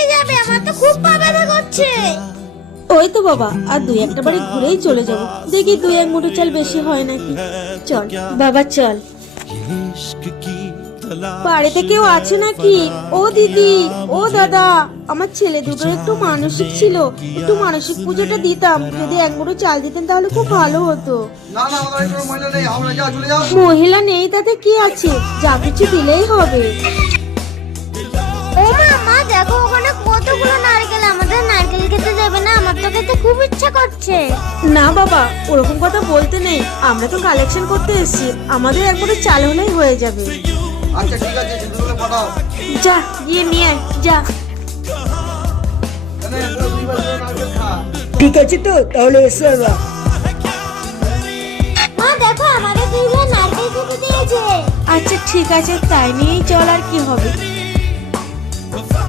বাড়ি যাবে আমার তো খুব পা ব্যথা করছে ওই তো বাবা আর দুই একটা বাড়ি ঘুরেই চলে যাব। দেখি দুই এক মুঠো চাল বেশি হয় নাকি। চল বাবা চল। বাড়িতে কেউ আছে নাকি? ও দিদি ও দাদা আমার ছেলে দুটো একটু মানসিক ছিল। একটু মানসিক পুজোটা দিতাম। যদি এক মুঠো চাল দিতেন তাহলে খুব ভালো হতো। না না আমাদের কোনো মহিলা নেই আমরা যা চলে যাও। মহিলা নেই তাতে কি আছে? যা কিছু দিলেই হবে। কতগুলো নারকেল আমাদের নারকেল খেতে যাবে না আমার তো খেতে খুব ইচ্ছা করছে। না বাবা ওরকম কথা বলতে নেই। আমরা তো কালেকশন করতে এসেছি আমাদের এক মুঠো চাল হলেই হয়ে যাবে। আচ্ছা ঠিক আছে দুটোকে পাঠাও যা গিয়ে নিয়ে আয় যা। ঠিক আছে তো তাহলে এসো এবার। মা দেখো আমাদের দুইগুলো নারকেল খেতে দিয়েছে। আচ্ছা ঠিক আছে তাই নিয়েই চল আর কি হবে।